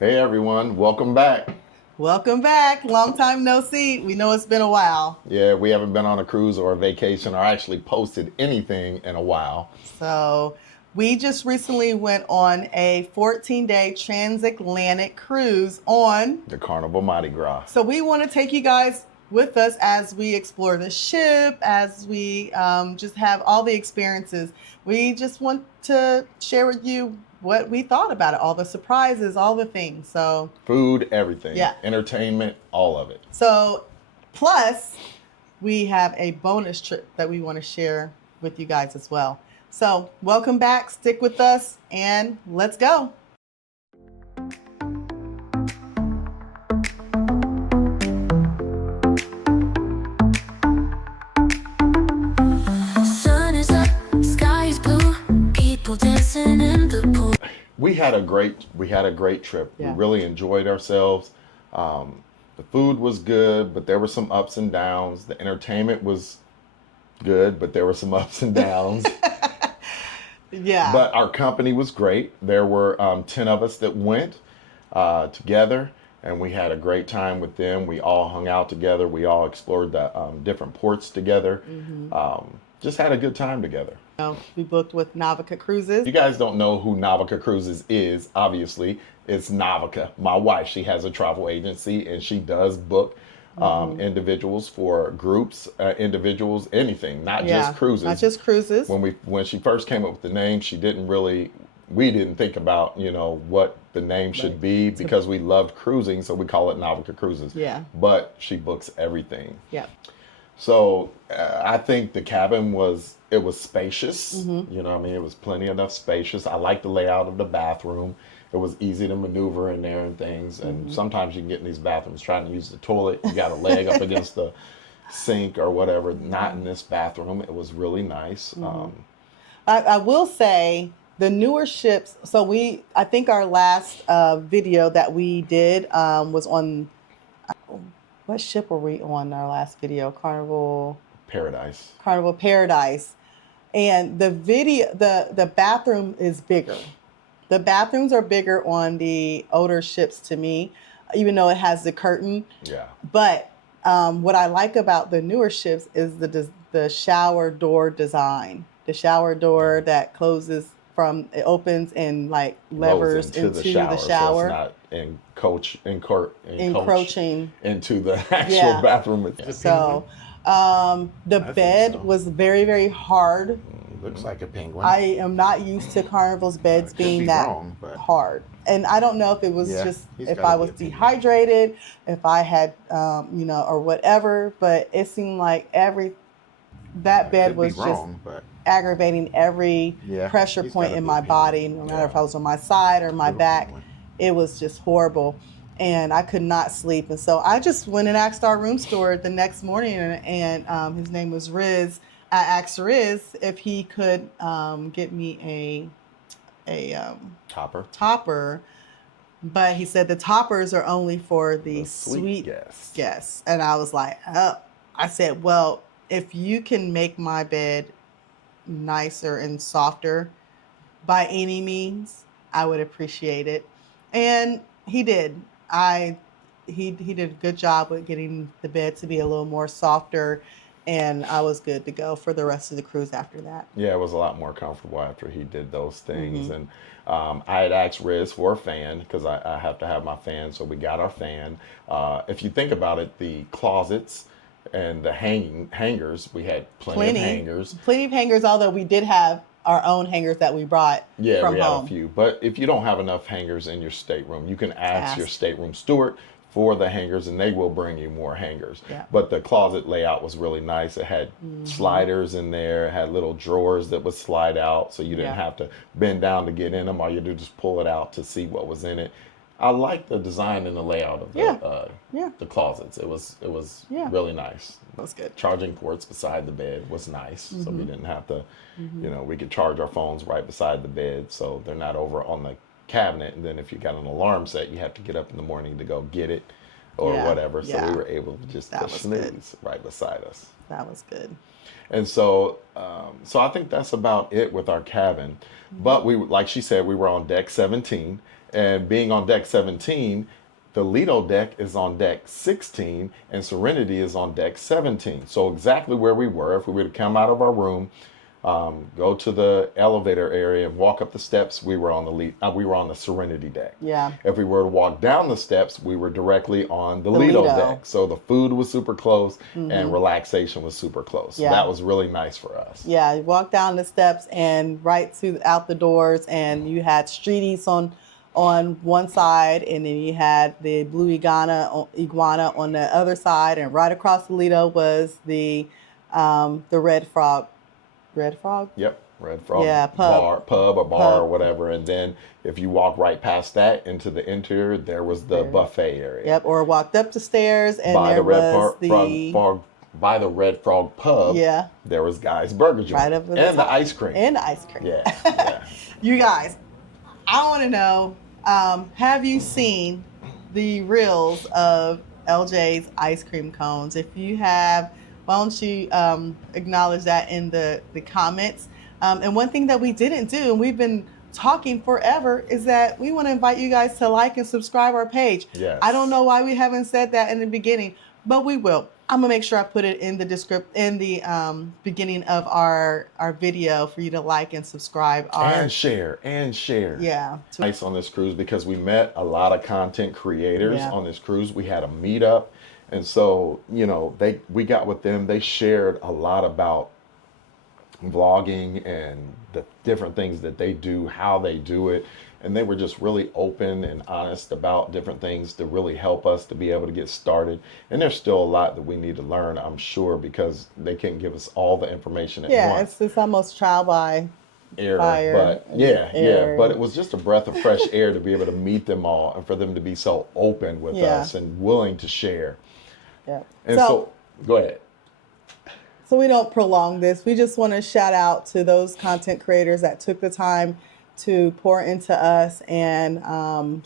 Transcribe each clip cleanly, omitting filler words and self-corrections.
Hey everyone, welcome back. Welcome back. Long time no see. We know it's been a while. Yeah, we haven't been on a cruise or a vacation or actually posted anything in a while. So, we just recently went on a 14-day transatlantic cruise on. The Carnival Mardi Gras. So, we want to take you guys with us as we explore the ship, as we just have all the experiences. We just want to share with you what we thought about it, all the surprises, all the things. So, Food, everything. Yeah. Entertainment, all of it. So, plus, we have a bonus trip that we want to share with you guys as well. So, welcome back, stick with us, and let's go. Sun is up, sky is blue, people dancing in the pool. We had a great trip. Yeah. We really enjoyed ourselves. The food was good, but there were some ups and downs. The entertainment was good, but there were some ups and downs. Yeah. But our company was great. There were 10 of us that went together, and we had a great time with them. We all hung out together. We all explored the different ports together. Just had a good time together. We booked with Navica Cruises. If you guys don't know who Navica Cruises is, obviously, it's Navica. My wife, she has a travel agency, and she does book individuals for groups, individuals, anything, not just cruises. Not just cruises. When she first came up with the name, we didn't think about, what the name should be because we loved cruising, so we call it Navica Cruises. Yeah. But she books everything. Yeah. So I think the cabin was spacious. It was plenty enough spacious. I like the layout of the bathroom. It was easy to maneuver in there and things. And sometimes you can get in these bathrooms trying to use the toilet. You got a leg up against the sink or whatever. Not in this bathroom. It was really nice. I will say the newer ships. So I think our last video that we did was on. What ship were we on our last video? Carnival Paradise. And the bathroom is bigger. The bathrooms are bigger on the older ships to me, even though it has the curtain. Yeah. But what I like about the newer ships is the shower door design. The shower door that closes it opens and like levers into the shower. So it's not encroaching into the actual bathroom itself. So the bed was very, very hard. Looks like a penguin. I am not used to Carnival's beds being hard. And I don't know if it was just if I was dehydrated, if I had, or whatever, but it seemed like that bed was just aggravating every pressure point in my body, no matter if I was on my side or my back. It was just horrible. And I could not sleep. And so I just went and asked our room steward the next morning, and his name was Riz. I asked Riz if he could get me a topper, but he said the toppers are only for the suite guests. And I was like, oh. I said, well, if you can make my bed nicer and softer by any means, I would appreciate it. And he did. He did a good job with getting the bed to be a little more softer, and I was good to go for the rest of the cruise after that. Yeah, it was a lot more comfortable after he did those things. And I had asked Riz for a fan because I have to have my fan, so we got our fan. If you think about it, the closets and the hangers, we had plenty of hangers. Plenty of hangers, although we did have our own hangers that we brought from home. Yeah, we had a few. But if you don't have enough hangers in your stateroom, you can ask your stateroom steward for the hangers, and they will bring you more hangers. Yeah. But the closet layout was really nice. It had sliders in there. It had little drawers that would slide out, so you didn't have to bend down to get in them. All you do is just pull it out to see what was in it. I like the design and the layout of the closets. It was really nice. That was good. Charging ports beside the bed was nice, so we didn't have to, we could charge our phones right beside the bed, so they're not over on the cabinet. And then if you got an alarm set, you have to get up in the morning to go get it or whatever. So we were able to just snooze right beside us. That was good. And so, I think that's about it with our cabin. But we, like she said, we were on deck 17, And being on deck 17, the Lido deck is on deck 16 and Serenity is on deck 17. So exactly where we were, if we were to come out of our room, go to the elevator area and walk up the steps, we were on the Serenity deck. Yeah. If we were to walk down the steps, we were directly on the Lido deck. So the food was super close and relaxation was super close. So that was really nice for us. Yeah, you walk down the steps and right out the doors, and you had street eats on one side, and then you had the blue iguana on the other side, and right across the Lido was the Red Frog. Red Frog? Yep, Red Frog. Yeah, pub or bar or whatever. And then if you walk right past that into the interior, there was the buffet area. Yep, or walked up the stairs and by there was by the Red Frog pub. Yeah. There was Guy's Burger Joint. Right up with and the ice cream. And the ice cream. Yeah. You guys, I want to know, have you seen the reels of LJ's ice cream cones? If you have, why don't you acknowledge that in the comments? And one thing that we didn't do, and we've been talking forever, is that we want to invite you guys to like and subscribe our page. Yes. I don't know why we haven't said that in the beginning, but we will. I'm gonna make sure I put it in the beginning of our video for you to like and subscribe. And share. Yeah. Nice on this cruise because we met a lot of content creators on this cruise. We had a meetup. And so, we got with them. They shared a lot about vlogging and the different things that they do, how they do it. And they were just really open and honest about different things to really help us to be able to get started. And there's still a lot that we need to learn, I'm sure, because they can't give us all the information at once. Yeah, it's almost trial by fire. But but it was just a breath of fresh air to be able to meet them all and for them to be so open with us and willing to share. Yeah. And so go ahead. So we don't prolong this. We just want to shout out to those content creators that took the time to pour into us. And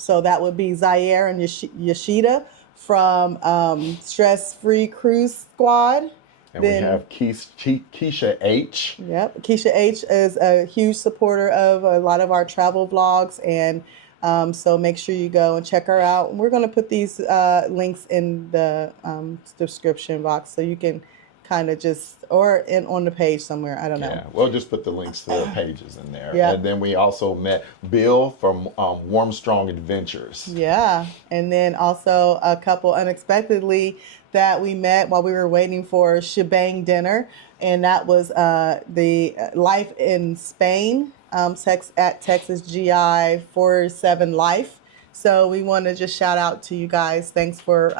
so that would be Zaire and Yashida from Stress Free Cruise Squad. And then we have Keisha H. Yep. Keisha H is a huge supporter of a lot of our travel vlogs. And so make sure you go and check her out. We're going to put these links in the description box so you can kind of on the page somewhere. I don't know. Yeah, we'll just put the links to the pages in there. Yeah. And then we also met Bill from Warm Strong Adventures. Yeah. And then also a couple unexpectedly that we met while we were waiting for Shebang dinner. And that was the Life in Spain at Texas GI 47 Life. So we want to just shout out to you guys. Thanks for,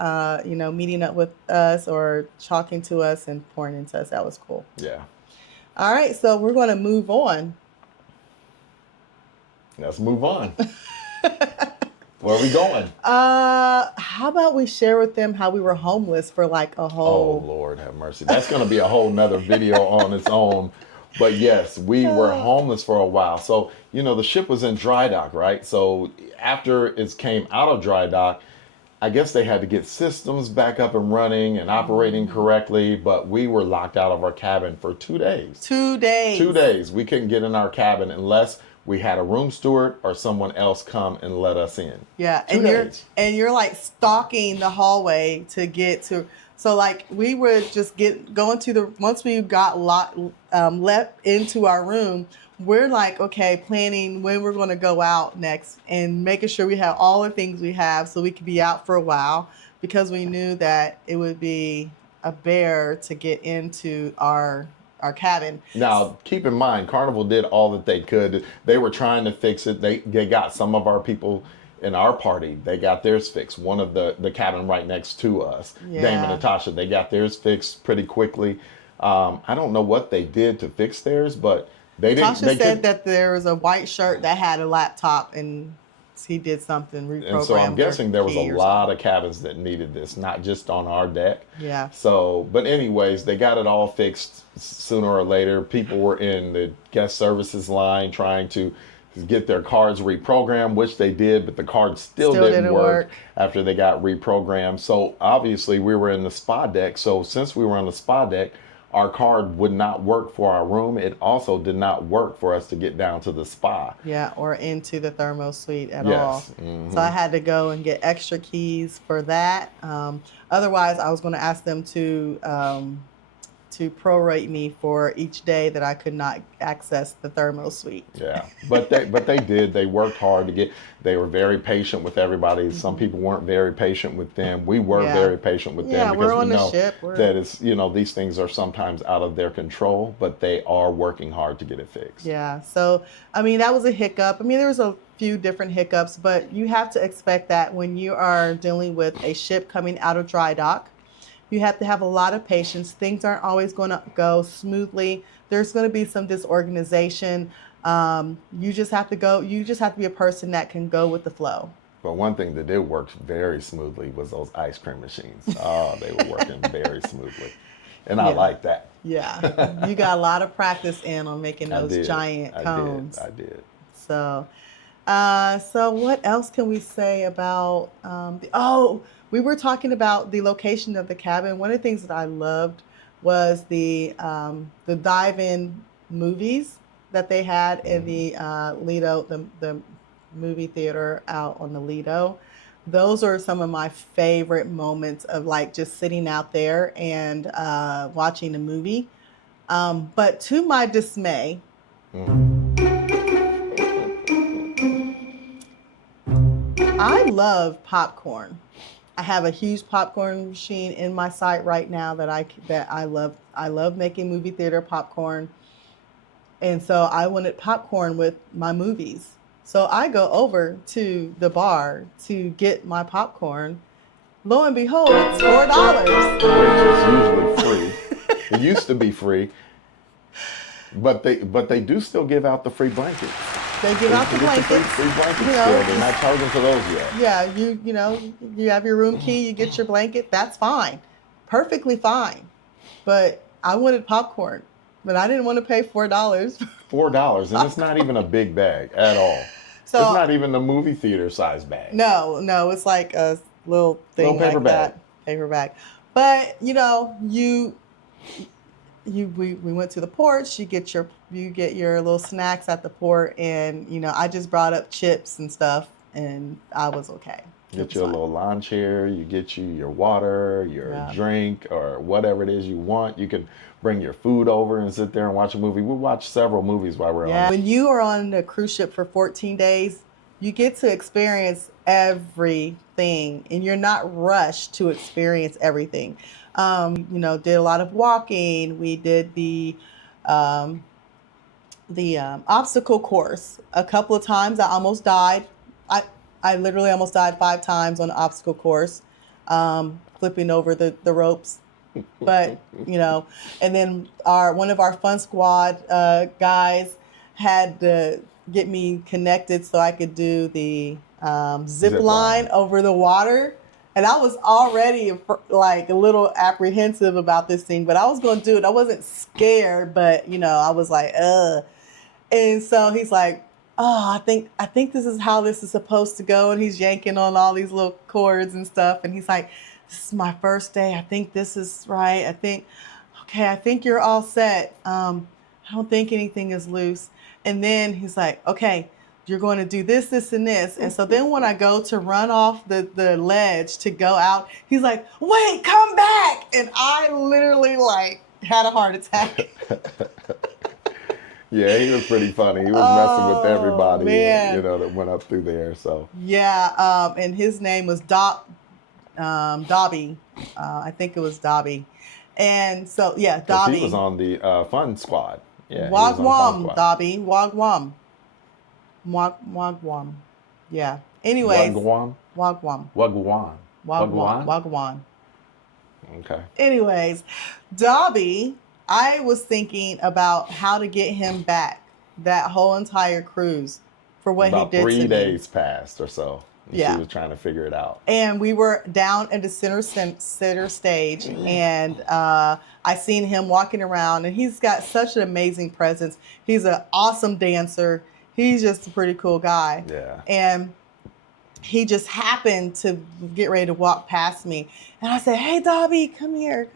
meeting up with us or talking to us and pouring into us. That was cool. Yeah. All right. So we're going to move on. Let's move on. Where are we going? How about we share with them how we were homeless for like a whole... Oh, Lord have mercy. That's going to be a whole nother video on its own. But yes, we were homeless for a while. So, the ship was in dry dock, right? So after it came out of dry dock, I guess they had to get systems back up and running and operating correctly. But we were locked out of our cabin for 2 days. 2 days. 2 days. We couldn't get in our cabin unless we had a room steward or someone else come and let us in. Yeah. 2 days. You're like stalking the hallway to get to... So like we would just once we got left into our room, we're like, okay, planning when we're going to go out next and making sure we have all the things we have so we could be out for a while because we knew that it would be a bear to get into our cabin. Now, keep in mind, Carnival did all that they could. They were trying to fix it. They got some of our people in our party, they got theirs fixed. One of the cabin right next to us, Dame and Natasha, they got theirs fixed pretty quickly. I don't know what they did to fix theirs, but they didn't. Natasha said that there was a white shirt that had a laptop and he did something, reprogrammed. And so I'm guessing there was a lot of cabins that needed this, not just on our deck. Yeah. So, but anyways, they got it all fixed sooner or later. People were in the guest services line trying to get their cards reprogrammed, which they did, but the cards still didn't work after they got reprogrammed. So obviously we were in the spa deck. So since we were on the spa deck, our card would not work for our room. It also did not work for us to get down to the spa. Yeah, or into the thermo suite at Yes. all. Mm-hmm. So I had to go and get extra keys for that. Otherwise, I was going to ask them to prorate me for each day that I could not access the thermo suite. Yeah, but they did. They worked hard to get. They were very patient with everybody. Some people weren't very patient with them. We were very patient with them because we know that it's, these things are sometimes out of their control, but they are working hard to get it fixed. Yeah. So I mean, that was a hiccup. I mean, there was a few different hiccups, but you have to expect that when you are dealing with a ship coming out of dry dock. You have to have a lot of patience. Things aren't always going to go smoothly. There's going to be some disorganization. You just have to be a person that can go with the flow. But one thing that did work very smoothly was those ice cream machines. Oh, they were working very smoothly. And I like that. Yeah. You got a lot of practice on making those giant cones. I did. So what else can we say about we were talking about the location of the cabin. One of the things that I loved was the dive-in movies that they had in the Lido, the movie theater out on the Lido. Those are some of my favorite moments of like just sitting out there and watching a movie. But to my dismay, I love popcorn. I have a huge popcorn machine in my site right now that I love. I love making movie theater popcorn. And so I wanted popcorn with my movies. So I go over to the bar to get my popcorn. Lo and behold, it's $4. Which is usually free. It used to be free. But they do still give out the free blankets. They give out the blankets. Free blankets still. They're not charging for those yet. Yeah, you have your room key, you get your blanket. That's fine. Perfectly fine. But I wanted popcorn. But I didn't want to pay $4. $4, and it's not even a big bag at all. So it's not even the movie theater size bag. No, it's like a little thing paper like bag. that. Paper bag. But we went to the porch. You get your little snacks at the port, and I just brought up chips and stuff, and I was okay. Get you a little lawn chair. You get you your water, your drink, or whatever it is you want. You can bring your food over and sit there and watch a movie. We watched several movies while we're on. When you are on a cruise ship for 14 days, you get to experience everything, and you're not rushed to experience everything. Did a lot of walking. We did the obstacle course a couple of times. I almost died. I literally almost died 5 times on the obstacle course, flipping over the ropes. But and then one of our fun squad guys had to get me connected so I could do the zip line over the water. And I was already like a little apprehensive about this thing, but I was going to do it. I wasn't scared, but I was like, ugh. And so he's like, oh, I think this is how this is supposed to go. And he's yanking on all these little cords and stuff. And he's like, this is my first day. I think this is right. I think you're all set. I don't think anything is loose. And then he's like, okay, you're going to do this, this, and this. And so then when I go to run off the ledge to go out, he's like, wait, come back. And I literally had a heart attack. Yeah, he was pretty funny. He was messing with everybody, that went up through there. So and his name was Dobby. I think it was Dobby. And so Dobby. He was on the fun squad. Yeah, Wagwam, Dobby. Wagwam. Wagwam. Yeah. Anyways. Wagwam. Okay. Anyways, Dobby, I was thinking about how to get him back that whole entire cruise for what he did to me. About 3 days passed or so. She was trying to figure it out. And we were down at the center stage, and I seen him walking around, and he's got such an amazing presence. He's an awesome dancer. He's just a pretty cool guy. Yeah. And he just happened to get ready to walk past me. And I said, hey, Dobby, come here.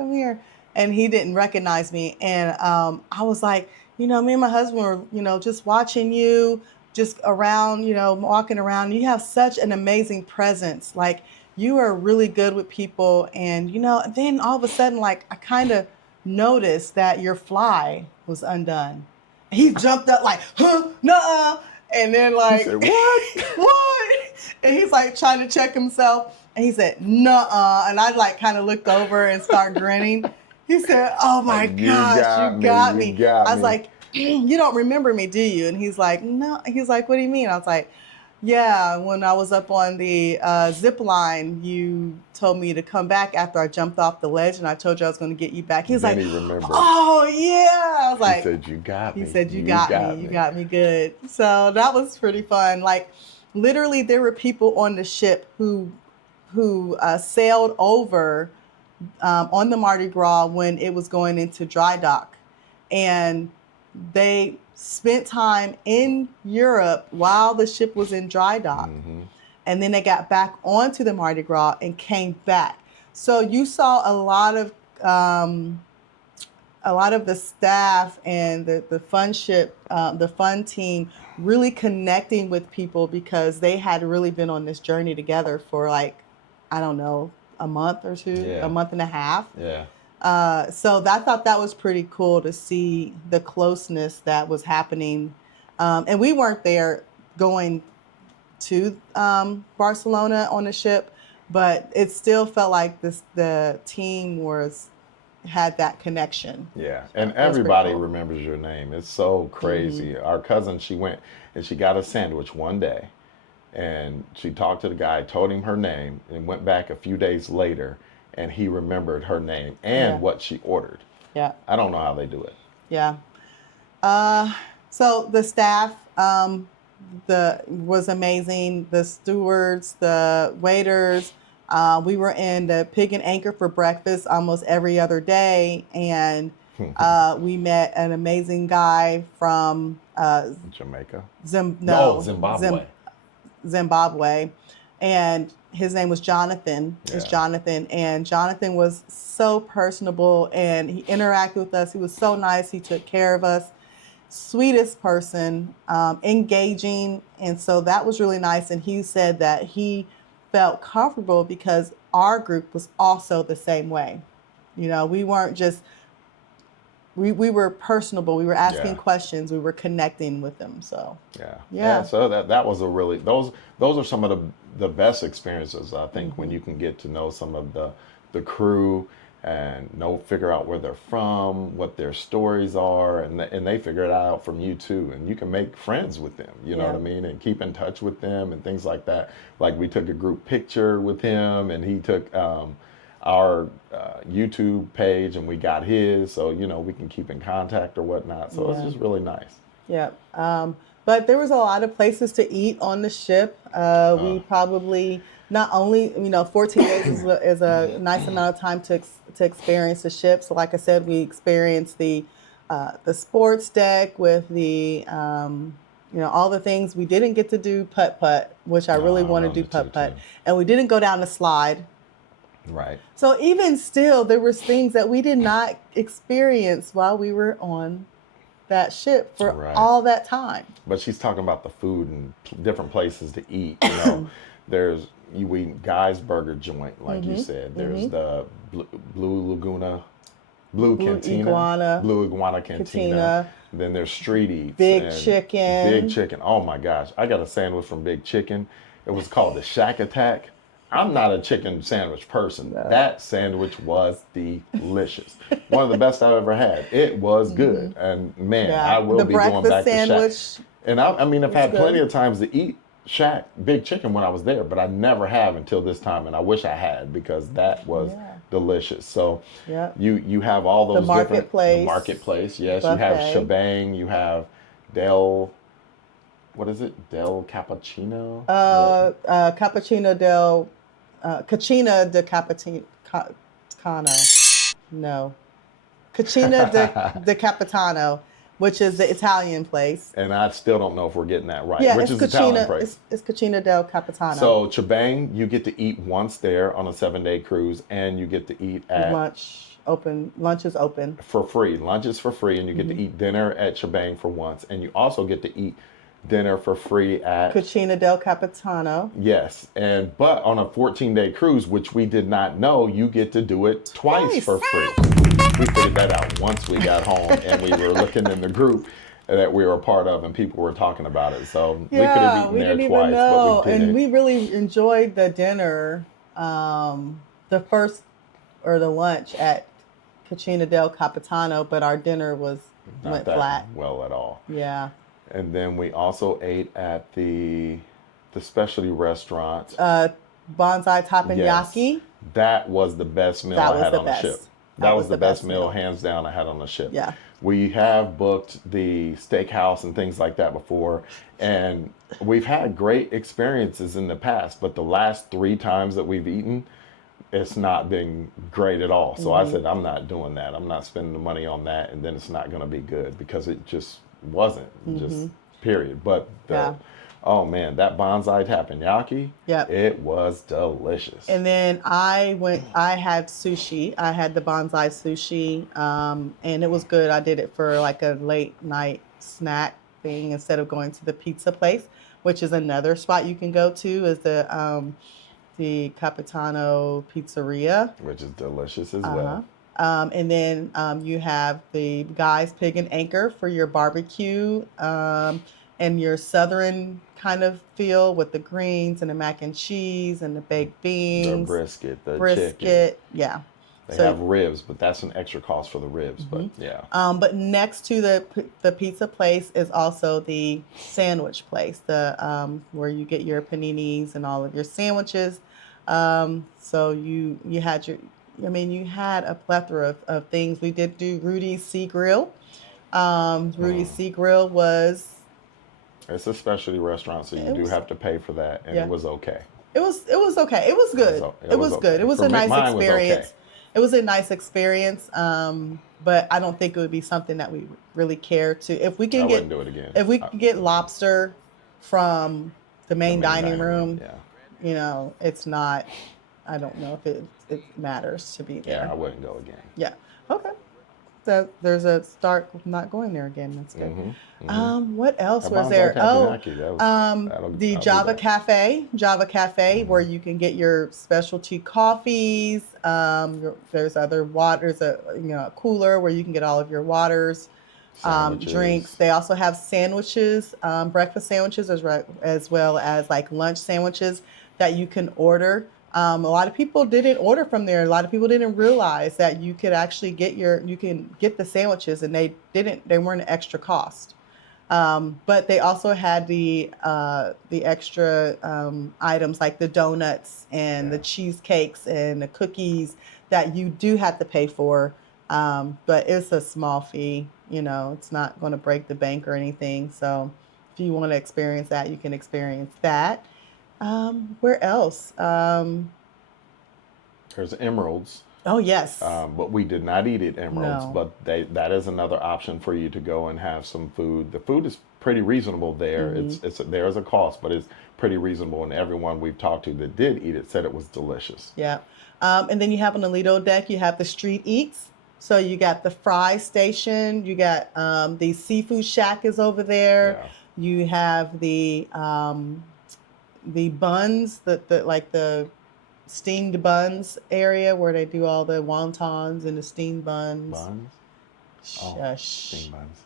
and he didn't recognize me. And I was like, me and my husband were, just watching you, just around, walking around. You have such an amazing presence. Like, you are really good with people. And, then all of a sudden, like, I kind of noticed that your fly was undone. He jumped up like, huh, nuh-uh. And then like, he said, what? What? And he's like trying to check himself. And he said, nuh-uh. And I like kind of looked over and start grinning. He said, oh my gosh, you got me. I was like, you don't remember me, do you? And he's like, no. He's like, what do you mean? I was like, yeah, when I was up on the zip line, you told me to come back after I jumped off the ledge, and I told you I was going to get you back. He was like, oh, yeah. I was like, he said, you got me. He said, you got me. You got me good. So that was pretty fun. Like, literally, there were people on the ship who sailed over on the Mardi Gras when it was going into dry dock. And they spent time in Europe while the ship was in dry dock. Mm-hmm. And then they got back onto the Mardi Gras and came back. So you saw a lot of the staff and the fun ship, the fun team really connecting with people because they had really been on this journey together for like, I don't know, a month or two, a month and a half. Yeah. So I thought that was pretty cool to see the closeness that was happening. And we weren't there going to Barcelona on the ship, but it still felt like the team had that connection. Yeah, and everybody remembers your name. It's so crazy. Mm-hmm. Our cousin, she went and she got a sandwich one day, and she talked to the guy, told him her name, and went back a few days later, and he remembered her name and what she ordered. Yeah. I don't know how they do it. Yeah. So the staff was amazing. The stewards, the waiters. We were in the Pig and Anchor for breakfast almost every other day, and we met an amazing guy from Jamaica. Zimbabwe, and his name was Jonathan. And Jonathan was so personable, and he interacted with us. He was so nice. He took care of us. Sweetest person, engaging, and so that was really nice. And he said that he felt comfortable because our group was also the same way. We weren't just, we were personable. We were asking questions. We were connecting with them. So yeah. So that was a really, those are some of the best experiences, I think, when you can get to know some of the crew and figure out where they're from, what their stories are, and they figure it out from you too, and you can make friends with them, you know what I mean, and keep in touch with them and things like that. Like, we took a group picture with him, and he took our YouTube page, and we got his, so we can keep in contact or whatnot. So it's just really nice. Yeah. But there was a lot of places to eat on the ship. We probably, not only, 14 days is a nice amount of time to experience the ship. So like I said, we experienced the sports deck with the, all the things. We didn't get to do putt-putt, which I really want to do putt-putt. And we didn't go down the slide. Right. So even still, there was things that we did not experience while we were on that ship for all that time. But she's talking about the food and different places to eat. There's Guy's Burger Joint, like you said. There's the Blue Iguana Cantina. Then there's Street Eats. Big Chicken. Oh my gosh. I got a sandwich from Big Chicken. It was called the Shack Attack. I'm not a chicken sandwich person. No. That sandwich was delicious. One of the best I've ever had. It was good. And man, I will be going back to Shack. And I've had plenty of times to eat Shack Big Chicken when I was there, but I never have until this time, and I wish I had, because that was delicious. So you have all those the marketplace, yes. Buffet. You have Shebang, you have Del Cappuccino? Cucina de Capitano. No. Cucina de Capitano, which is the Italian place. And I still don't know if we're getting that right. Which is Italian place. It's Cucina del Capitano. So Shebang, you get to eat once there on a 7-day cruise, and you get to eat at lunch open. Lunch is open for free. Lunch is for free, and you get to eat dinner at Shebang for once, and you also get to eat dinner for free at Cucina del Capitano. Yes, but on a 14-day cruise, which we did not know, you get to do it twice for free. We figured that out once we got home, and we were looking in the group that we were a part of, and people were talking about it. So we could have eaten there twice, but we didn't. And we really enjoyed the dinner, the first or the lunch at Cucina del Capitano, but our dinner went flat. Well at all. Yeah. And then we also ate at the specialty restaurant. Bonsai Teppanyaki. That was the best meal I had on the ship. That was the best meal, hands down, I had on the ship. Yeah. We have booked the steakhouse and things like that before, and we've had great experiences in the past, but the last 3 times that we've eaten, it's not been great at all. So I said, I'm not doing that. I'm not spending the money on that, and then it's not going to be good because it just wasn't, just period. But oh man, that bonsai teppanyaki, it was delicious. And then I had sushi. I had the bonsai sushi, and it was good. I did it for like a late night snack thing instead of going to the pizza place, which is another spot you can go to, is the Capitano Pizzeria. Which is delicious as well. And then you have the Guy's Pig and Anchor for your barbecue and your southern kind of feel with the greens and the mac and cheese and the baked beans. The brisket, chicken. Yeah. They have ribs, but that's an extra cost for the ribs. But yeah. But next to the pizza place is also the sandwich place, where you get your paninis and all of your sandwiches. So you had you had a plethora of things. We did do Rudy's Sea Grill. Rudy's Sea Grill was... It's a specialty restaurant, so you do have to pay for that, and it was okay. It was okay. It was good. It was good. It was a nice experience. It was a nice experience, but I don't think it would be something that we really care to. If we can wouldn't do it again. If we can get lobster from the main dining room, it's not... I don't know if it matters to be there. Yeah, I wouldn't go again. Yeah. Okay. So there's a start with not going there again. That's good. What else was there? The Java Cafe. Java Cafe, where you can get your specialty coffees. There's other waters. A cooler where you can get all of your waters, drinks. They also have sandwiches, breakfast sandwiches, as well as like lunch sandwiches that you can order. A lot of people didn't order from there. A lot of people didn't realize that you could actually get the sandwiches, and they weren't an extra cost. But they also had the extra items like the donuts and the cheesecakes and the cookies that you do have to pay for. But it's a small fee. It's not going to break the bank or anything. So if you want to experience that, you can experience that. Where else? There's Emeralds. Oh, yes. But we did not eat at Emeralds, but that is another option for you to go and have some food. The food is pretty reasonable there. There is a cost, but it's pretty reasonable. And everyone we've talked to that did eat it said it was delicious. Yeah. And then you have on the Lido deck, you have the street eats. So you got the fry station. You got the seafood shack is over there. Yeah. You have the buns, the steamed buns area where they do all the wontons and the steamed buns. Buns? Shush. Steamed buns.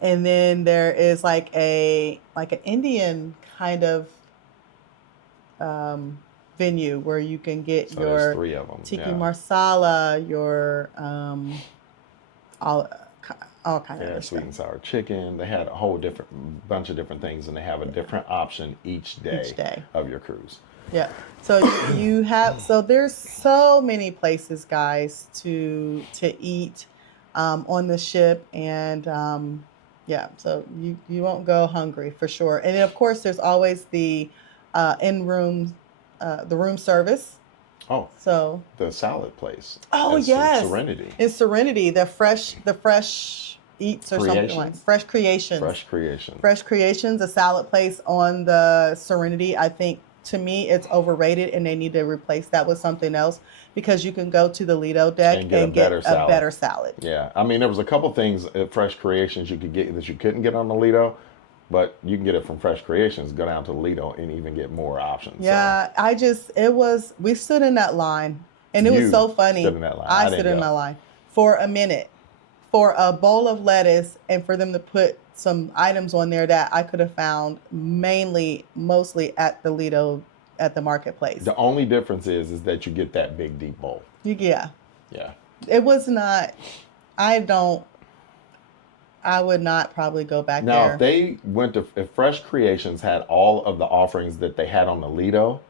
And then there is like an Indian kind of venue where you can get your 3 of them. Tiki marsala, your all kind of sweet and sour chicken. They had a whole bunch of different things, and they have a different option each day of your cruise. Yeah. So there's so many places, guys, to eat on the ship, and so you won't go hungry for sure. And then, of course, there's always the room service. Oh. So the salad place. Oh, yes. Serenity. It's Serenity, the fresh eats or something like Fresh Creations. Fresh Creations. Fresh Creations, a salad place on the Serenity. I think to me, it's overrated, and they need to replace that with something else, because you can go to the Lido deck and get a better salad. Yeah, I mean, there was a couple things at Fresh Creations you could get that you couldn't get on the Lido, but you can get it from Fresh Creations, go down to the Lido, and even get more options. Yeah, we stood in that line, and it was so funny. Stood in that line. I stood in that line for a minute for a bowl of lettuce, and for them to put some items on there that I could have found mostly at the Lido at the marketplace. The only difference is that you get that big deep bowl. Yeah. Yeah. It was not. I would not probably go back there. Now, if Fresh Creations had all of the offerings that they had on the Lido,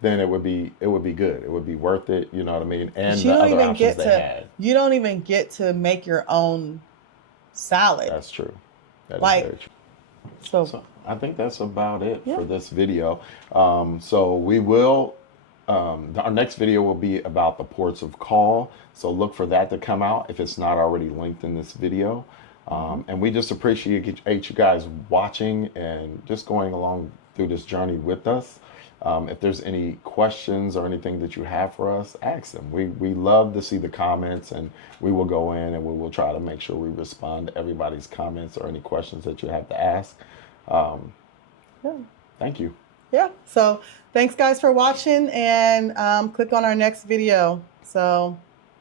then it would be good. It would be worth it. You know what I mean? And the other options they had. You don't even get to make your own salad. That's true. That is like, very true. So I think that's about it for this video. So we will. Our next video will be about the ports of call. So look for that to come out if it's not already linked in this video. And we just appreciate you guys watching and just going along through this journey with us. If there's any questions or anything that you have for us, ask them. We love to see the comments, and we will go in and we will try to make sure we respond to everybody's comments or any questions that you have to ask. Thank you. Yeah. So thanks guys for watching, and click on our next video. So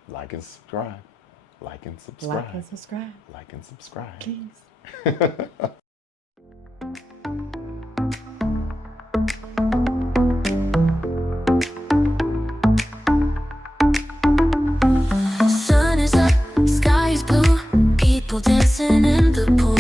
like and subscribe. Like and subscribe. Like and subscribe. Like and subscribe. Please.